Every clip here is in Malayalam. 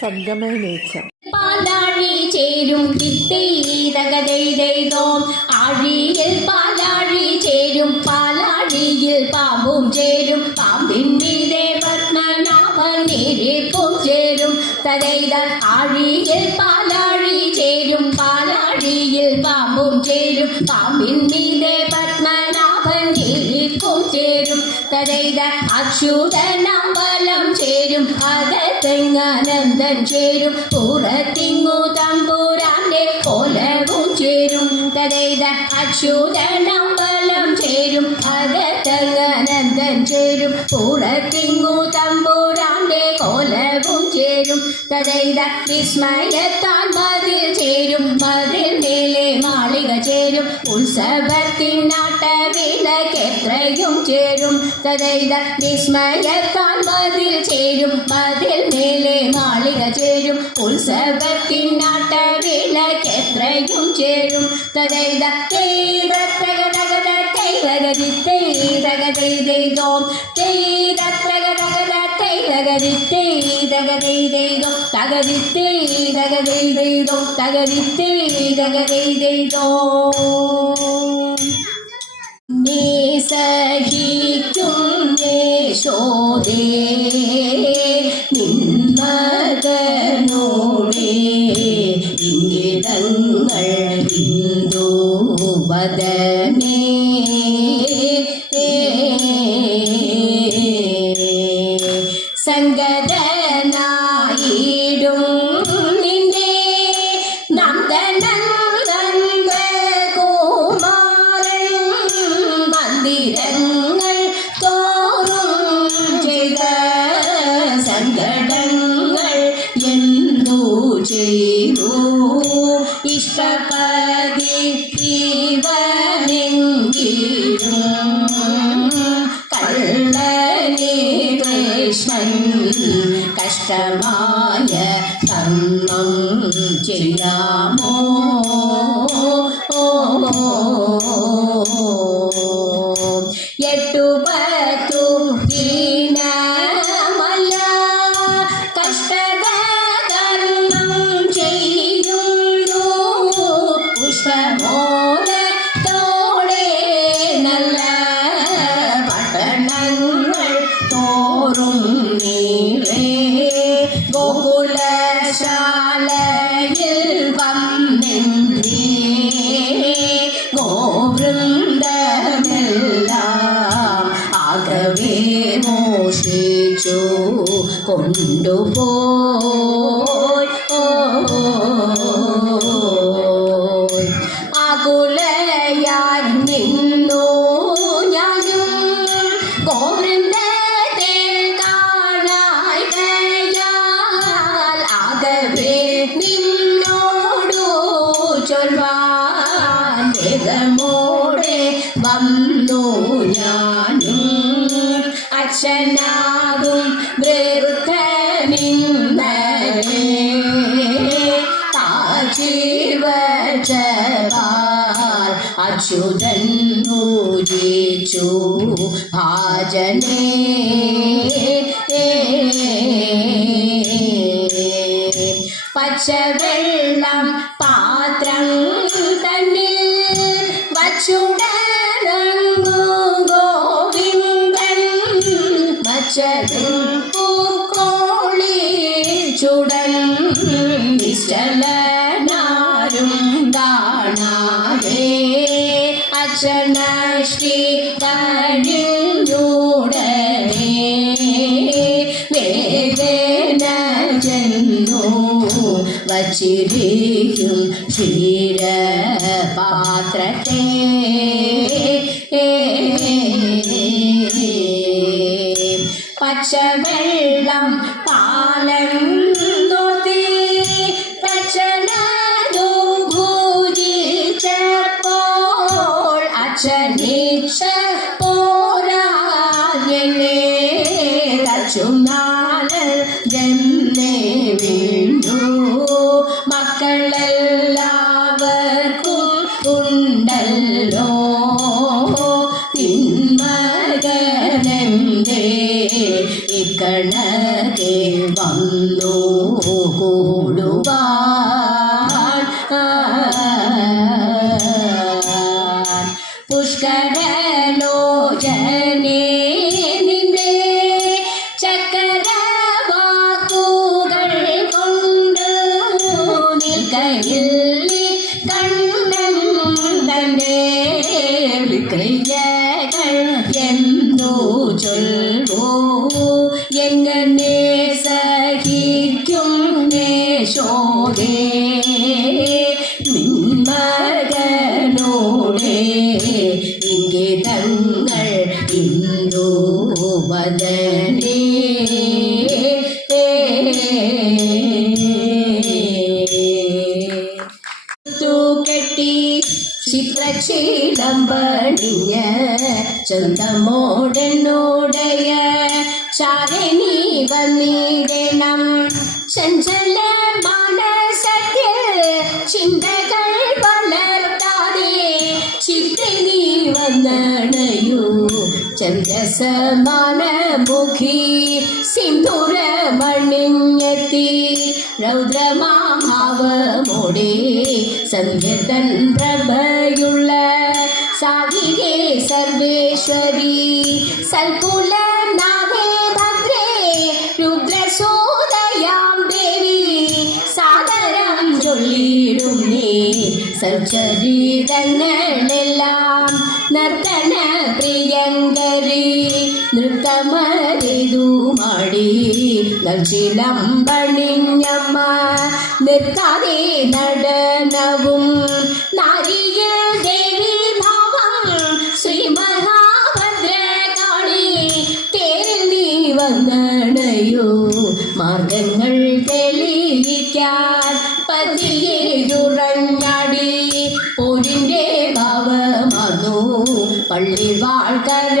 സംഗമ നേച്ചർ. പാലാഴി ചേരും തിത്തീതകതൈതോം ആഴിയിൽ പാലാഴി ചേരും പാലാഴിയിൽ പാമ്പും ചേരും. പാമ്പിന്റെ മീതെ പത്മനാഭൻ നീരിപ്പും ചേരും. തരൈത ആഴിയിൽ പാലാഴി ചേരും പാലാഴിയിൽ പാമ്പും ചേരും. പാമ്പിൻ ചേരും തരൈത ബലം ചേരും. അകത്തെങ്ങാനന്ദൻ ചേരും. പുറത്തിങ്ങു തമ്പൂരാന്റെ കോലവും ചേരും. തരൈത ബലം ചേരും. അകത്തെങ്ങാനന്ദൻ ചേരും. പുറത്തിങ്ങു തമ്പൂരാന്റെ കോലവും ചേരും. തരയ്ത വിസ്മയത്താൻ മതിൽ ചേരും. മതിൽ മേലെ മാളിക ചേരും. വിളക്കെത്രയും ചേരും വിസ്മയത്താൻ മതിൽ ചേരും മതിൽ മേലെ മാളിക ചേരും ഉത്സവത്തിനാട്ട വിലക്കെത്രയും ചേരും. തരൈത തേതത്രകതകത തൈതകതി തൈതകതൈതൈതോം തേതത്രകതകത തൈതകതി തൈതകതൈതൈതോ തകതി തൈതകതൈതൈതോ തകതി തൈതകതൈതൈതോ നീ സഹിക്കും യേശോദേ മന്ദിരങ്ങൾ തോറും ചെയ്ത സങ്കടങ്ങൾ എന്തു ചെയ്തു. ഇഷ്ടപതി ഇവനെങ്കിലും കള്ളനെ കൃഷ്ണൻ കഷ്ടമായ കർമ്മം ചെയ്യാമോ? മോഷിച്ചു കൊണ്ടുപോയി. ആകുലയായി നിന്നു ഞാനും ഗോവൃന്ദത്തെ കാണായി കയാൽ ആകവേ നിന്നോടു ചൊൽവാൻ വേദമോടെ അച്ഛനാകും വൃദ്ധനിന്നേ താജീവചവാൽ അച്യുതൻ പൂജിച്ചു ഭാജനേ. ചുടൻ നിശ്ചലനാരും കാണാതെ വച്ചിരിക്കും ക്ഷീരപാത്രത്തെ പച്ചവെള്ളം പാലം 满楼。യശോദേ നിന്മകനോടെ ഇംഗിതങ്ങൾ ഇന്ദു വദനേ കെട്ടി ചിത്രശീലം പണിഞ്ഞ ചന്തമോടനോടയ വന്നണയൂ? സിന്ദൂര മണിഞ്ഞെത്തി രൗദ്രമാഭാവമോടെ സന്ധ്യതൻ പ്രഭയുള്ള സർവേശ്വരി സൽകുല സച്ചരിതങ്ങളെല്ലാം നർത്തന പ്രിയങ്കരി നൃത്തമരിതു മടി ലക്ഷിലം പണിഞ്ഞമ്മ നിർത്താതെ നടനവും നാരിയ ദേവി ഭാവം ശ്രീ മഹാഭദ്രകാളി തേരിൽ നീ വന്നണയോ? മാർഗങ്ങൾ തെളിയിക്കാൻ പതിയെ வழிபாட்டரத்திலும்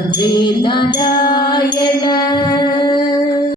ഭദ്രേ നാരായണ